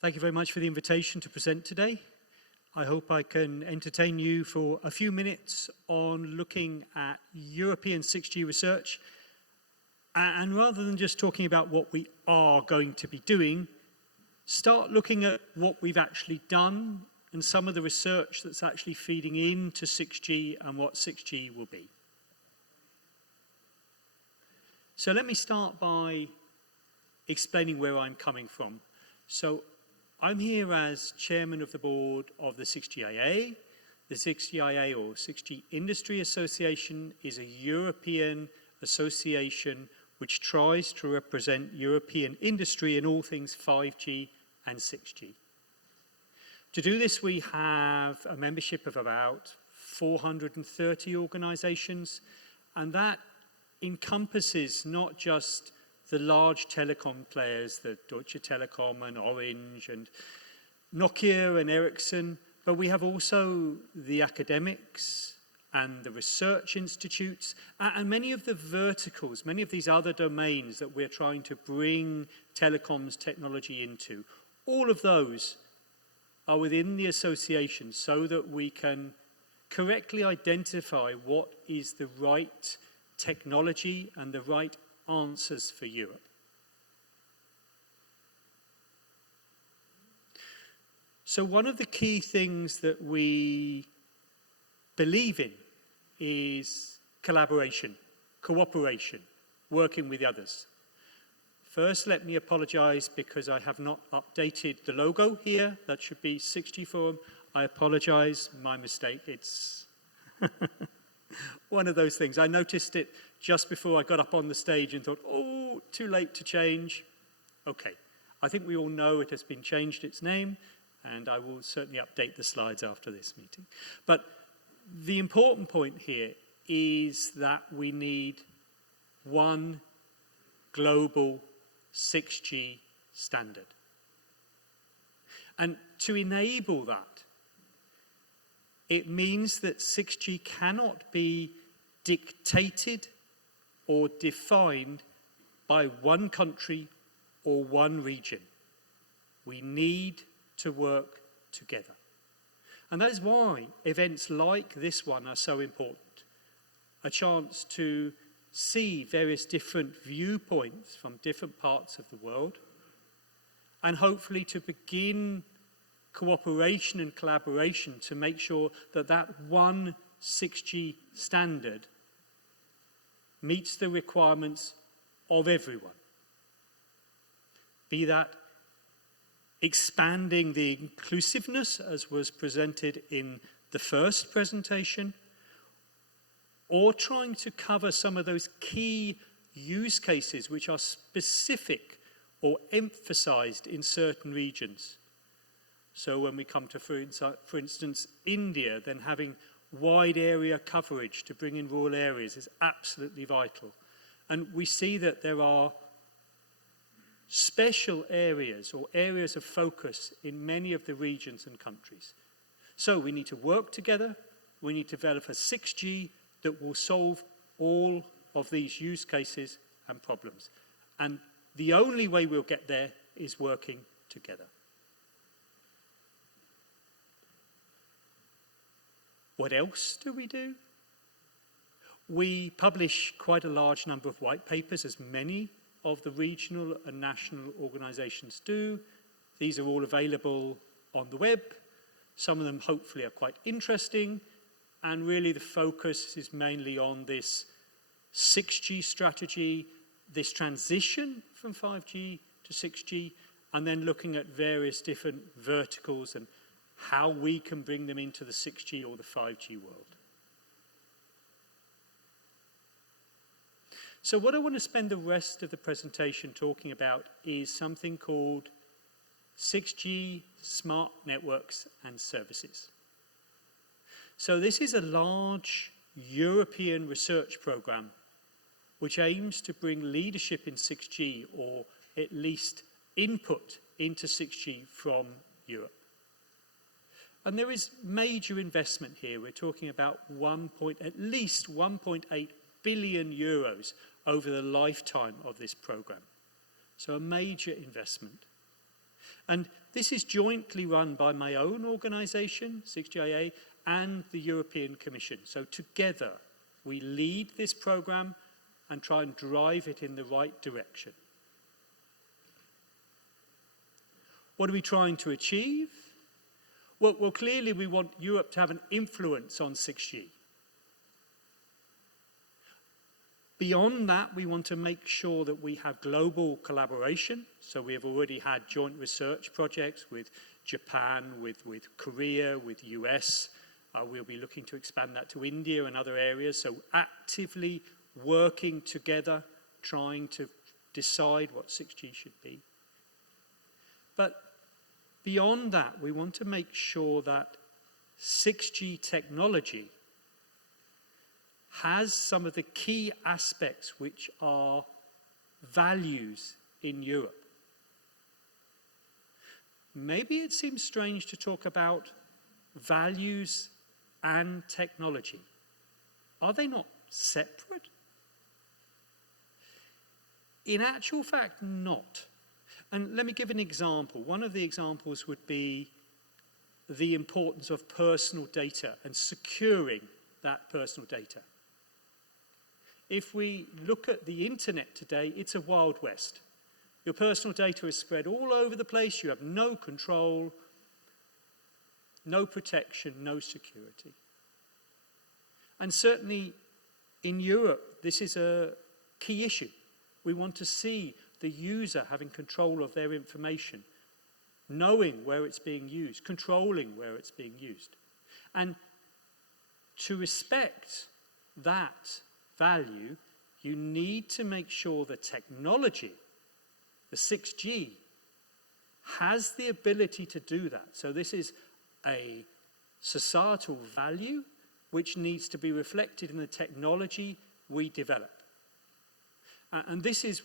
Thank you very much for the invitation to present today. I hope I can entertain you for a few minutes on looking at European 6G research. And rather than just talking about what we are going to be doing, start looking at what we've actually done and some of the research that's actually feeding into 6G and what 6G will be. So let me start by explaining where I'm coming from. So I'm here as chairman of the board of the 6GIA. The 6GIA, or 6G Industry Association, is a European association which tries to represent European industry in all things 5G and 6G. To do this, we have a membership of about 430 organizations, and that encompasses not just the large telecom players, the Deutsche Telekom and Orange and Nokia and Ericsson, but we have also the academics and the research institutes and many of the verticals, many of these other domains that we're trying to bring telecoms technology into. All of those are within the association so that we can correctly identify what is the right technology and the right answers for Europe. So one of the key things that we believe in is collaboration, cooperation, working with others. First, let me apologize because I have not updated the logo here. That should be 6G Forum. I apologize, my mistake. It's one of those things. I noticed it just before I got up on the stage and thought, oh, too late to change. Okay, I think we all know it has been changed its name, and I will certainly update the slides after this meeting. But the important point here is that we need one global 6G standard. And to enable that, it means that 6G cannot be dictated or defined by one country or one region. We need to work together. And that is why events like this one are so important. A chance to see various different viewpoints from different parts of the world, and hopefully to begin cooperation and collaboration to make sure that that one 6G standard meets the requirements of everyone. Be that expanding the inclusiveness as was presented in the first presentation, or trying to cover some of those key use cases which are specific or emphasized in certain regions. So when we come to, for instance, India, then having wide area coverage to bring in rural areas is absolutely vital. And we see that there are special areas or areas of focus in many of the regions and countries. So we need to work together. We need to develop a 6G that will solve all of these use cases and problems. And the only way we'll get there is working together. What else do we do? We publish quite a large number of white papers, as many of the regional and national organizations do. These are all available on the web. Some of them hopefully are quite interesting. And really the focus is mainly on this 6G strategy, this transition from 5G to 6G, and then looking at various different verticals and how we can bring them into the 6G or the 5G world. So what I want to spend the rest of the presentation talking about is something called 6G Smart Networks and Services. So this is a large European research program which aims to bring leadership in 6G, or at least input into 6G from Europe. And there is major investment here. We're talking about at least 1.8 billion euros over the lifetime of this program. So a major investment. And this is jointly run by my own organisation, 6GIA, and the European Commission. So together, we lead this programme and try and drive it in the right direction. What are we trying to achieve? Well, clearly we want Europe to have an influence on 6G. Beyond that, we want to make sure that we have global collaboration. So we have already had joint research projects with Japan, with Korea, with US. We'll be looking to expand that to India and other areas. So actively working together, trying to decide what 6G should be. But beyond that, we want to make sure that 6G technology has some of the key aspects which are values in Europe. Maybe it seems strange to talk about values and technology. Are they not separate? In actual fact, not. And let me give an example. One of the examples would be the importance of personal data and securing that personal data. If we look at the internet today, it's a wild west. Your personal data is spread all over the place. You have no control, no protection, no security. And certainly in Europe, this is a key issue. We want to see the user having control of their information, knowing where it's being used, controlling where it's being used. And to respect that value, you need to make sure the technology, the 6G, has the ability to do that. So this is a societal value which needs to be reflected in the technology we develop. And this is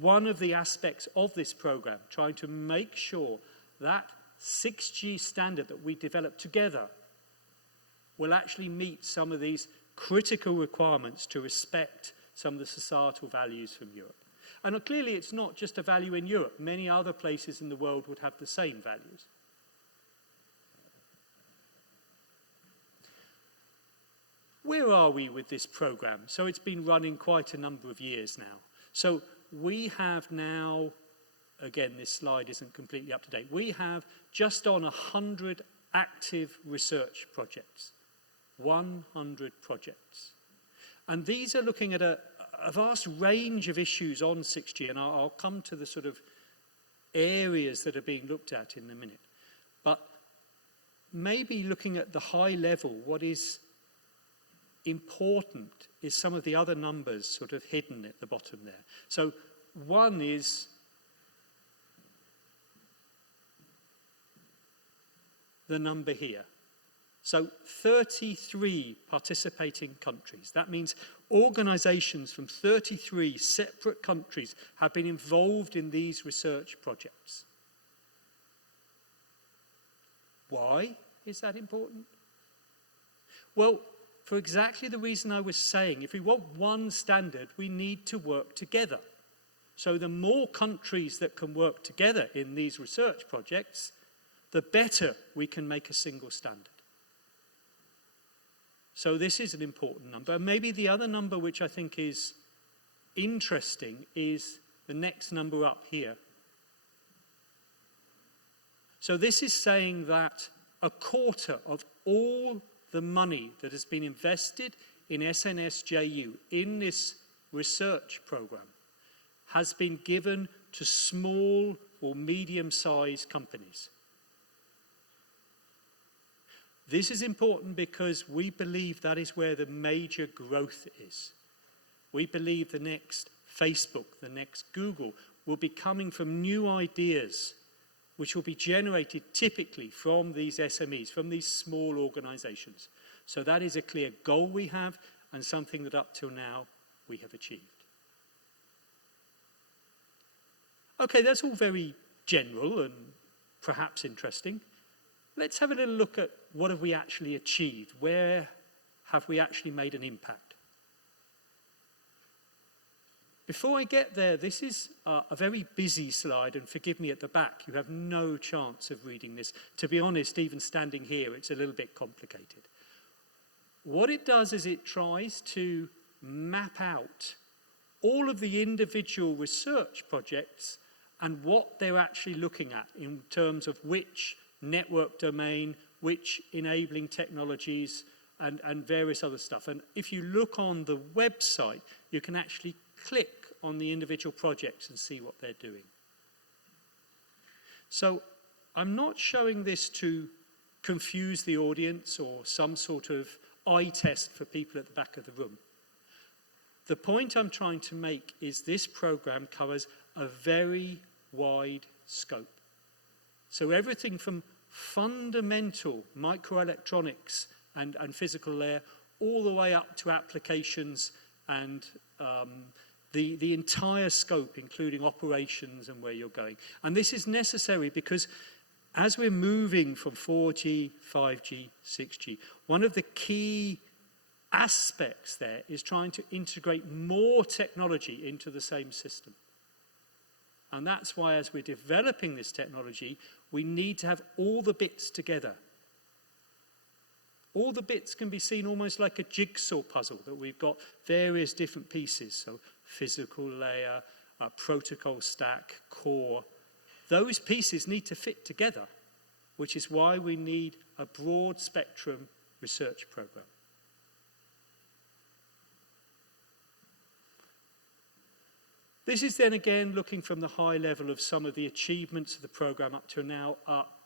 one of the aspects of this program, trying to make sure that 6G standard that we develop together will actually meet some of these critical requirements to respect some of the societal values from Europe. And clearly it's not just a value in Europe. Many other places in the world would have the same values. Where are we with this program? So it's been running quite a number of years now. So we have now, again, this slide isn't completely up to date, we have just on 100 active research projects. 100 projects. And these are looking at a vast range of issues on 6G, and I'll come to the sort of areas that are being looked at in a minute. But maybe looking at the high level, what is important is some of the other numbers sort of hidden at the bottom there. So one is the number here. So 33 participating countries. That means organizations from 33 separate countries have been involved in these research projects. Why is that important? Well, for exactly the reason I was saying, if we want one standard, we need to work together. So the more countries that can work together in these research projects, the better we can make a single standard. So this is an important number. And maybe the other number which I think is interesting is the next number up here. So this is saying that a quarter of all the money that has been invested in SNSJU in this research program has been given to small or medium-sized companies. This is important because we believe that is where the major growth is. We believe the next Facebook, the next Google will be coming from new ideas which will be generated typically from these SMEs, from these small organizations. So that is a clear goal we have and something that up till now we have achieved. Okay, that's all very general and perhaps interesting. Let's have a little look at what have we actually achieved. Where have we actually made an impact? Before I get there, this is a very busy slide, and forgive me at the back, you have no chance of reading this. To be honest, even standing here, it's a little bit complicated. What it does is it tries to map out all of the individual research projects and what they're actually looking at in terms of which network domain, which enabling technologies, and various other stuff. And if you look on the website, you can actually click on the individual projects and see what they're doing. So I'm not showing this to confuse the audience or some sort of eye test for people at the back of the room. The point I'm trying to make is this program covers a very wide scope. So everything from fundamental microelectronics and physical layer all the way up to applications and the entire scope, including operations and where you're going. And this is necessary because as we're moving from 4G, 5G, 6G, one of the key aspects there is trying to integrate more technology into the same system. And that's why as we're developing this technology, we need to have all the bits together. All the bits can be seen almost like a jigsaw puzzle, that we've got various different pieces. So physical layer, protocol stack, core. Those pieces need to fit together, which is why we need a broad spectrum research program. This is then again looking from the high level of some of the achievements of the program up to now.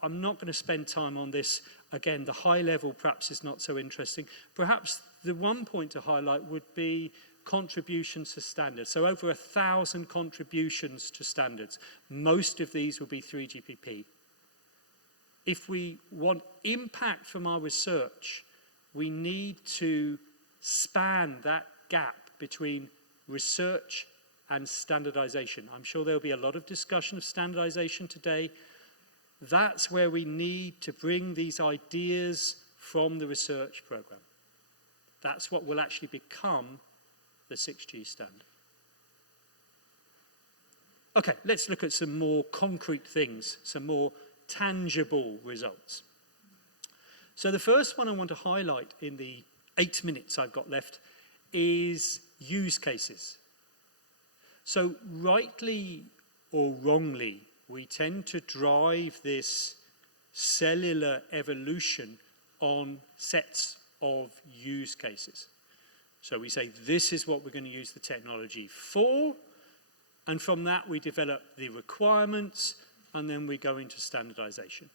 I'm not going to spend time on this. Again, the high level perhaps is not so interesting. Perhaps the one point to highlight would be contributions to standards. So over 1,000 contributions to standards. Most of these will be 3GPP. If we want impact from our research, we need to span that gap between research and standardization. I'm sure there'll be a lot of discussion of standardization today. That's where we need to bring these ideas from the research program. That's what will actually become the 6G standard. Okay, let's look at some more concrete things, some more tangible results. So the first one I want to highlight in the 8 minutes I've got left is use cases. So rightly or wrongly, we tend to drive this cellular evolution on sets of use cases. So we say, this is what we're going to use the technology for, and from that we develop the requirements, and then we go into standardization.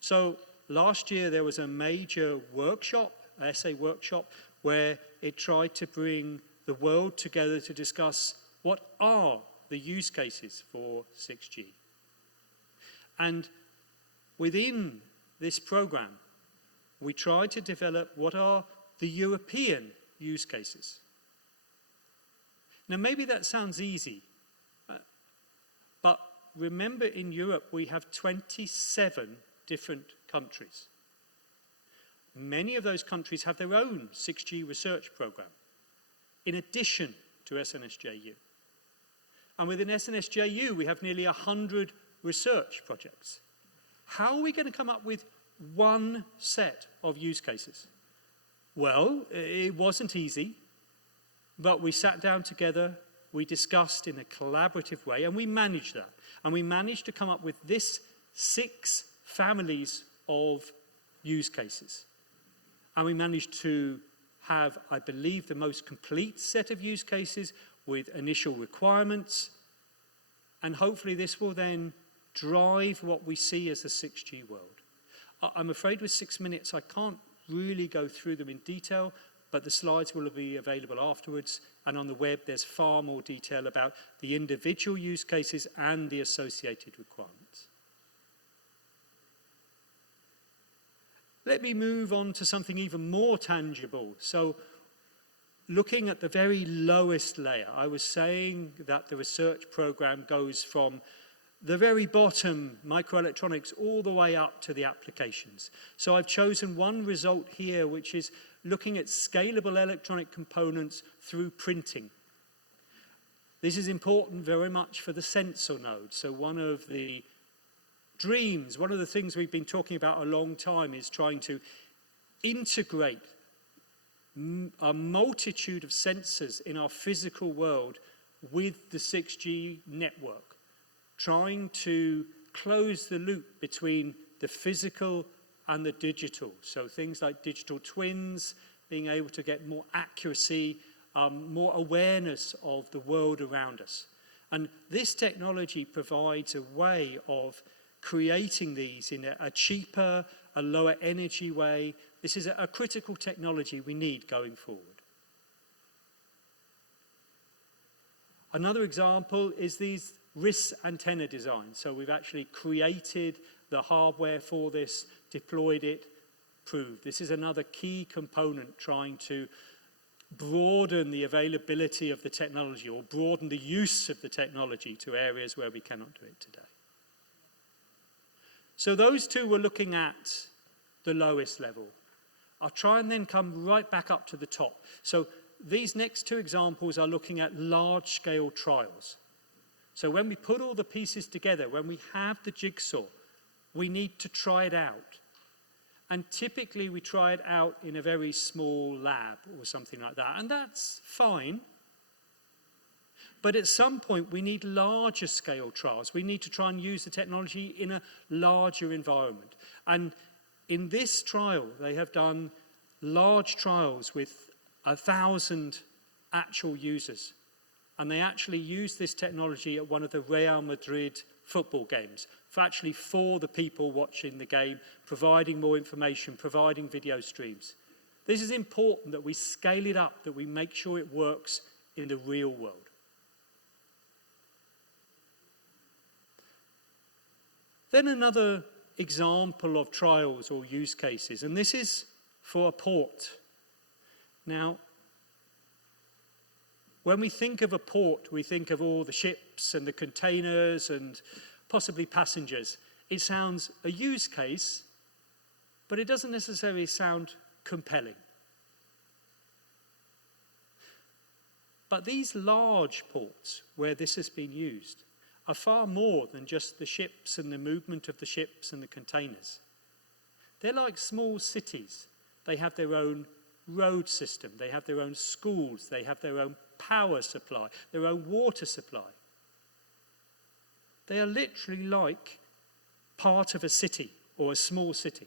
So last year there was a major workshop, an essay workshop, where it tried to bring the world together to discuss what are the use cases for 6G. And within this program, we tried to develop what are the European use cases. Now maybe that sounds easy, but remember in Europe we have 27 different countries. Many of those countries have their own 6G research program, in addition to SNSJU. And within SNSJU, we have nearly 100 research projects. How are we going to come up with one set of use cases? Well, it wasn't easy, but we sat down together, we discussed in a collaborative way, and we managed that. And we managed to come up with this 6 families of use cases. And we managed to have, I believe, the most complete set of use cases with initial requirements. And hopefully this will then drive what we see as the 6G world. I'm afraid with 6 minutes I can't really go through them in detail, but the slides will be available afterwards, and on the web there's far more detail about the individual use cases and the associated requirements. Let me move on to something even more tangible. So looking at the very lowest layer, I was saying that the research program goes from the very bottom, microelectronics, all the way up to the applications. So I've chosen one result here, which is looking at scalable electronic components through printing. This is important very much for the sensor node. So one of the dreams, one of the things we've been talking about a long time is trying to integrate a multitude of sensors in our physical world with the 6G network, trying to close the loop between the physical and the digital. So things like digital twins, being able to get more accuracy, more awareness of the world around us. And this technology provides a way of creating these in a cheaper, a lower energy way. This is a critical technology we need going forward. Another example is these RIS antenna designs. So we've actually created the hardware for this, deployed it, proved. This is another key component trying to broaden the availability of the technology or broaden the use of the technology to areas where we cannot do it today. So those two were looking at the lowest level. I'll try and then come right back up to the top. So these next two examples are looking at large-scale trials. So when we put all the pieces together, when we have the jigsaw, we need to try it out. And typically we try it out in a very small lab or something like that, and that's fine. But at some point we need larger scale trials. We need to try and use the technology in a larger environment. And in this trial, they have done large trials with 1,000 actual users. And they actually used this technology at one of the Real Madrid football games for the people watching the game, providing more information, providing video streams. This is important that we scale it up, that we make sure it works in the real world. Then another example of trials or use cases, and this is for a port. Now, when we think of a port, we think of all the ships and the containers and possibly passengers. It sounds a use case, but it doesn't necessarily sound compelling. But these large ports where this has been used are far more than just the ships and the movement of the ships and the containers. They're like small cities. They have their own road system, they have their own schools, they have their own power supply, their own water supply. They are literally like part of a city or a small city.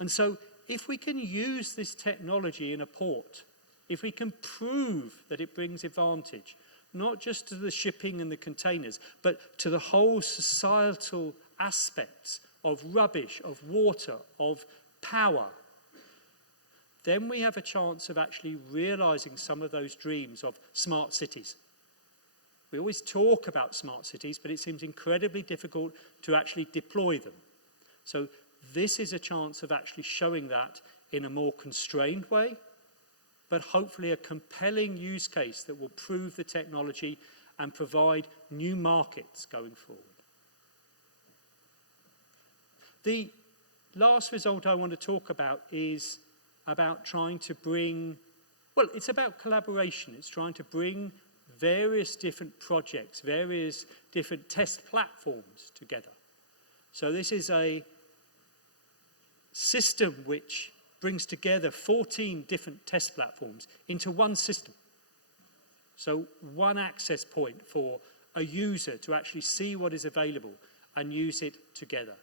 And so if we can use this technology in a port, if we can prove that it brings advantage, not just to the shipping and the containers, but to the whole societal aspects of rubbish, of water, of power, then we have a chance of actually realizing some of those dreams of smart cities. We always talk about smart cities, but it seems incredibly difficult to actually deploy them. So this is a chance of actually showing that in a more constrained way, but hopefully a compelling use case that will prove the technology and provide new markets going forward. The last result I want to talk about is about trying to bring, well, it's about collaboration. It's trying to bring various different projects, various different test platforms together. So this is a system which brings together 14 different test platforms into one system. So one access point for a user to actually see what is available and use it together.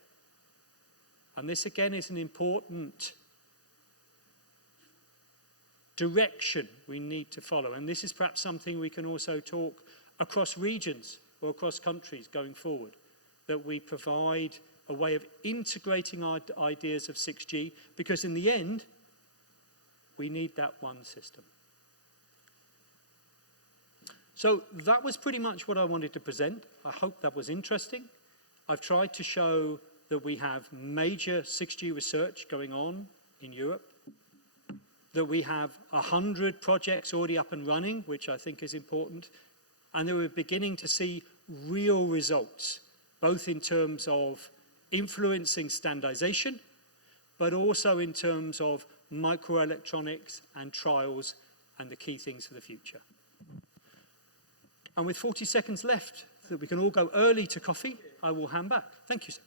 And this again is an important direction we need to follow. And this is perhaps something we can also talk across regions or across countries going forward, that we provide a way of integrating our ideas of 6G, because in the end, we need that one system. So that was pretty much what I wanted to present. I hope that was interesting. I've tried to show that we have major 6G research going on in Europe, that we have 100 projects already up and running, which I think is important, and that we're beginning to see real results, both in terms of influencing standardization, but also in terms of microelectronics and trials and the key things for the future. And with 40 seconds left, so that we can all go early to coffee, I will hand back. Thank you, sir.